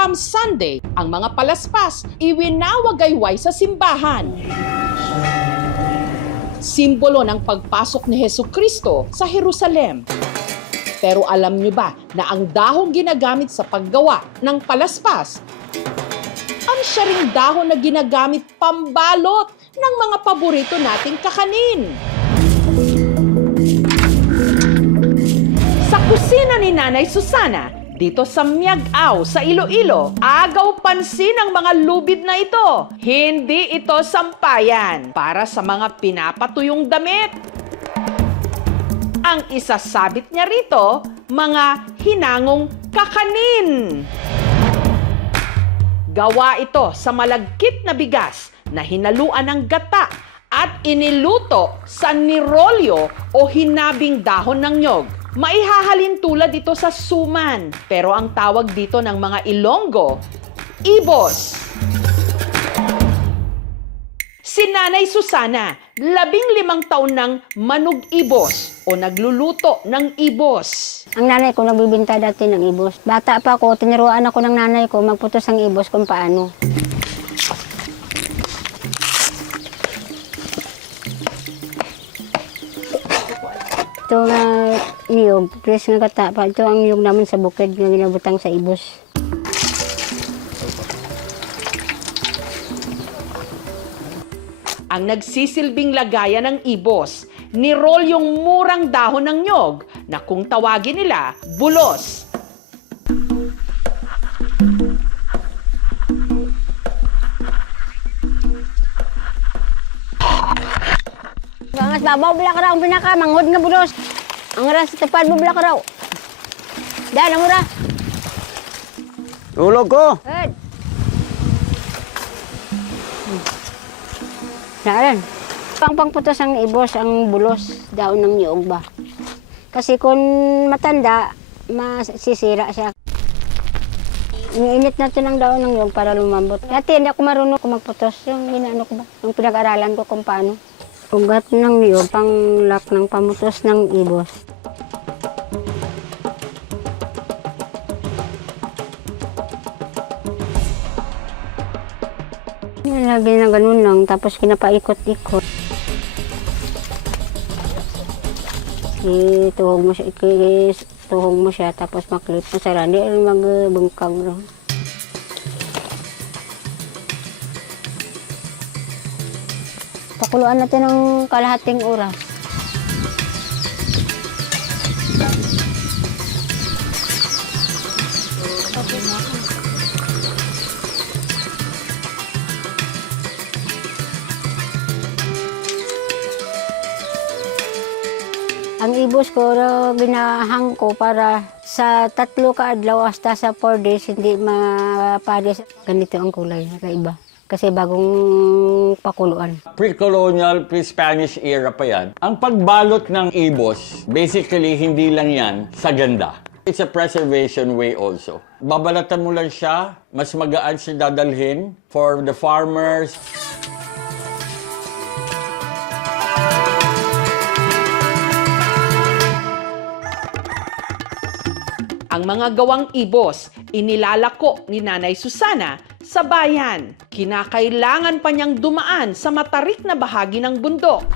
Palm Sunday, ang mga palaspas iwinawagayway sa simbahan. Simbolo ng pagpasok ni Hesukristo sa Jerusalem. Pero alam niyo ba na ang dahong ginagamit sa paggawa ng palaspas ang siya ring dahon na ginagamit pambalot ng mga paborito nating kakanin? Sa kusina ni Nanay Susana, dito sa Miag-Aw sa Iloilo, agaw pansin ang mga lubid na ito. Hindi ito sampayan para sa mga pinapatuyong damit. Ang isasabit niya rito, mga hinangong kakanin. Gawa ito sa malagkit na bigas na hinaluan ng gata at iniluto sa nirolyo o hinabing dahon ng nyog. Maihahalin tulad ito sa suman, pero ang tawag dito ng mga Ilonggo, ibos. Si Nanay Susana, 15 taon ng manug-ibos o nagluluto ng ibos. Ang nanay ko nagbibinta dati ng ibos. Bata pa ako, tiniruan ako ng nanay ko magputos ng ibos kung paano. Ito nga niyog, tres nga kata pa. Ito ang niyog namin sa bukid na ginabutang sa ibos. Ang nagsisilbing lagayan ng ibos, nirol yung murang dahon ng nyog na kung tawagin nila, bulos. Bangas babaw, bila ka raw ang pinaka, manghod nga bulos. Ang ras sa tapad mo, bila ka raw. Dan, ang mura. Tulog ko. Ed. Naaran. Pangputos ang ibos, ang bulos, daon ng niyog ba. Kasi kung matanda, masisira siya. Iniinit na ito ng daon ng niyog para lumambot. Dati hindi ako marunong kung magputos. Yung ginano ko ba? Yung pinag-aralan ko kung paano. Ugat ng niyog, panglak ng pamutos ng ibos. Nilagay na ganun lang, tapos kinapaikot-ikot. Tuhog mo siya, tapos maklip mo sa randi, magbungkag lang. Pakuluan natin ng kalahating oras. Ang ibos ko, binahang ko para sa 3 kaadlaw hasta sa 4 days hindi mapares. Ganito ang kulay, nakaiba. Kasi bagong pakuluan. Pre-colonial, pre-Spanish era pa yan. Ang pagbalot ng ibos, basically hindi lang yan sa ganda. It's a preservation way also. Babalatan mo lang siya, mas magaan siya dadalhin for the farmers. Ang mga gawang ibos, inilalako ni Nanay Susana sa bayan. Kinakailangan pa niyang dumaan sa matarik na bahagi ng bundok.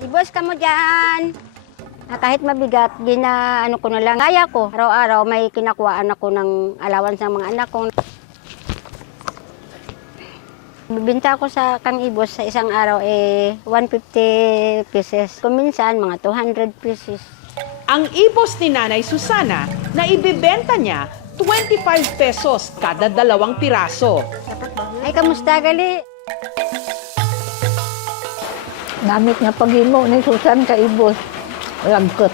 Ibos ka mo dyan! Kahit mabigat, ginaano ko na lang. Kaya ko, araw-araw may kinakuhaan ako ng allowance ng mga anak ko. Bibinta ko sa kang ibos sa isang araw 150 pieces. Kung minsan, mga 200 pieces. Ang ibos ni Nanay Susana na ibibenta niya 25 pesos kada 2 piraso. Ay, kamusta gali? Namit nga paghimo ni Susan ka ibos. Lagkot.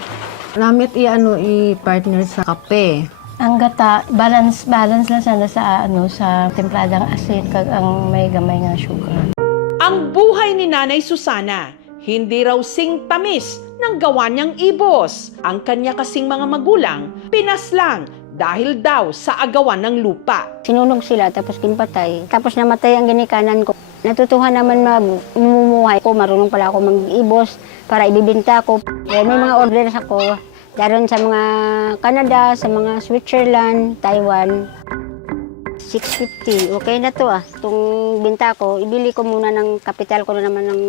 Namit i-partner sa kape. Ang gata, balance lang sana sa templadang asin kag ang may gamay nga sugar. Ang buhay ni Nanay Susana, hindi raw sing tamis ng gawa niyang ibos. Ang kanya kasing mga magulang, pinaslang dahil daw sa agawan ng lupa. Sinunog sila tapos kinpatay. Tapos namatay ang ginikanan ko. Natutuhan naman mamumuhay ko. Marunong pala ako mag-ibos para ibibinta ko. May mga orders ako. Daron sa mga Canada, sa mga Switzerland, Taiwan, 650. Okay na to Itong binta ko, ibili ko muna ng kapital ko na naman ng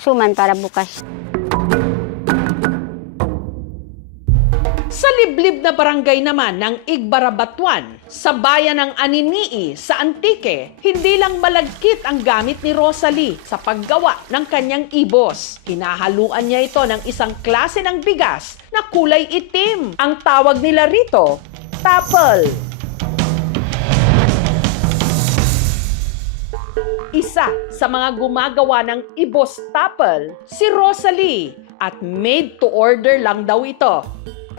suman para bukas. Sa liblib na barangay naman ng Igbarabatuan, sa bayan ng Aninii sa Antique, hindi lang malagkit ang gamit ni Rosalie sa paggawa ng kanyang ibos. Kinahaluan niya ito ng isang klase ng bigas na kulay itim. Ang tawag nila rito, tapel. Isa sa mga gumagawa ng ibos tapel, si Rosalie, at made to order lang daw ito.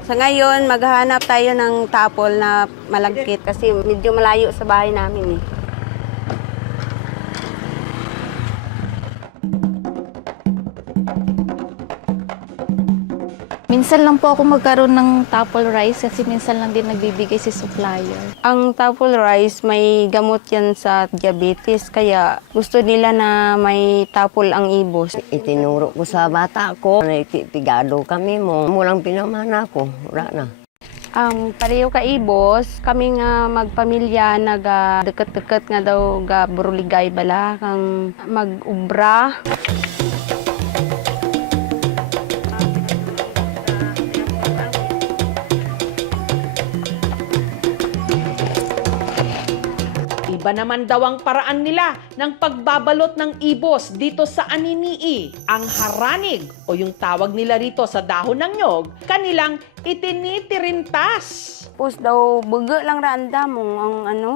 Sa ngayon, maghahanap tayo ng tapol na malagkit kasi medyo malayo sa bahay namin eh. Minsan lang po ako magkaroon ng tapol rice kasi minsan lang din nagbibigay si supplier. Ang tapol rice, may gamot yan sa diabetes, kaya gusto nila na may tapol ang ibos. Itinuro ko sa bata ko, naipigado kami mo. Mulang pinamana ko, wala na. Pareho ka ibos, kami nga magpamilya, deket-deket nga daw ga buruligay bala, kang mag-ubra. Iba naman daw ang paraan nila ng pagbabalot ng ibos dito sa Aninii. Ang haranig o yung tawag nila rito sa dahon ng nyog, kanilang itinitirintas. Tapos daw, buga lang randa mo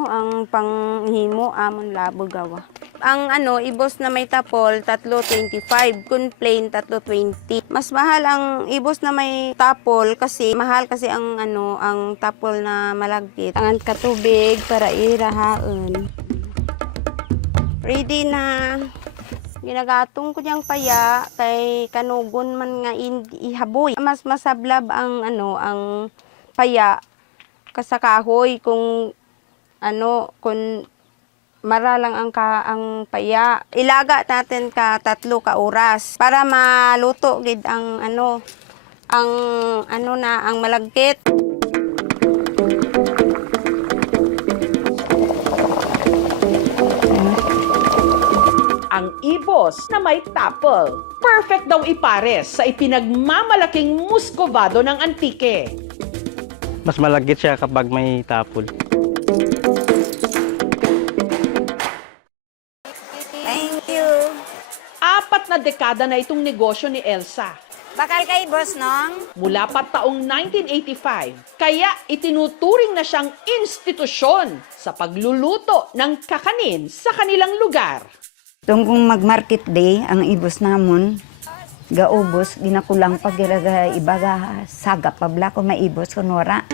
ang panghimo amon labo gawa. Ang ibos na may tapol, 3.25. Kung plain, 3.20. Mas mahal ang ibos na may tapol kasi mahal kasi ang tapol na malagkit. Ang katubig para irahaon. Ready na. Ginagatong ko niyang paya kay kanugon man nga ihaboy. Mas masablab ang paya sa kahoy kung mara lang ang paya. Ilaga natin ka 3 ka oras para maluto gid ang malagkit. Ang ibos na may tapel. Perfect daw ipares sa ipinagmamalaking muscovado ng Antique. Mas malagkit siya kapag may tapol. Thank you. 4 na dekada na itong negosyo ni Elsa. Bakal kay boss nong? Mula pa taong 1985, kaya itinuturing na siyang institusyon sa pagluluto ng kakanin sa kanilang lugar. Tungkong mag-market day, ang ibos namon, gaubos, ginakulang pagiraga ibaga saga pabla ko may ibos kunwara.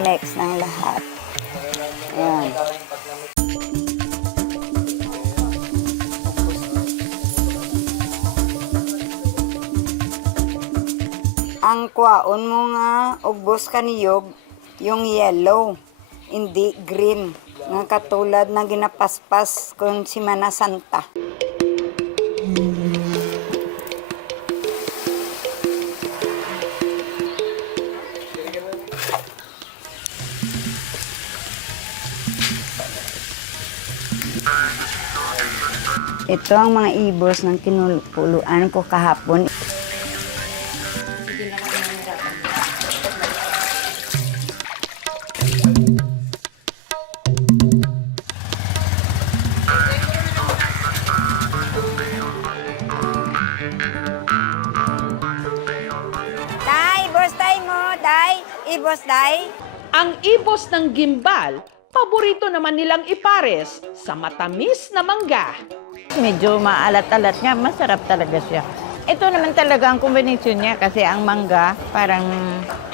Mix ng lahat. Ayan. Ang kwaon mo nga ugbos kaniyog yung yellow, hindi green, nga katulad na ginapaspas kung Semana Santa. Ito ang mga ibos ng kinuluan ko kahapon. Ibos, day. Ang ibos ng gimbal, paborito naman nilang ipares sa matamis na mangga. Medyo maalat-alat nga, masarap talaga siya. Ito naman talaga ang kombinasyon niya kasi ang mangga parang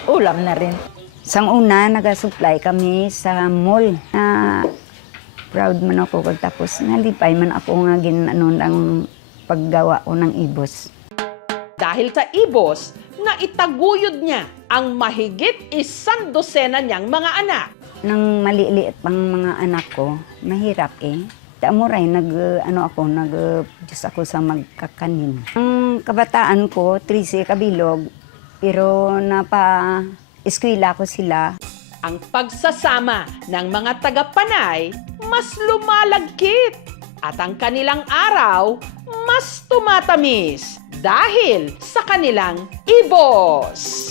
ulam na rin. Sang una, nag-supply kami sa mall. Proud man ako tapos nalipay man ako nga ang paggawa ko ng ibos. Dahil sa ibos, na itaguyod niya ang mahigit 100 niyang mga anak. nang maliliit pang mga anak ko, mahirap eh. Amuray, Diyos ako sa magkakanin. Ang kabataan ko, 13 kabilog, pero eskwela ko sila. Ang pagsasama ng mga taga-Panay mas lumalagkit at ang kanilang araw mas tumatamis dahil sa kanilang ibos.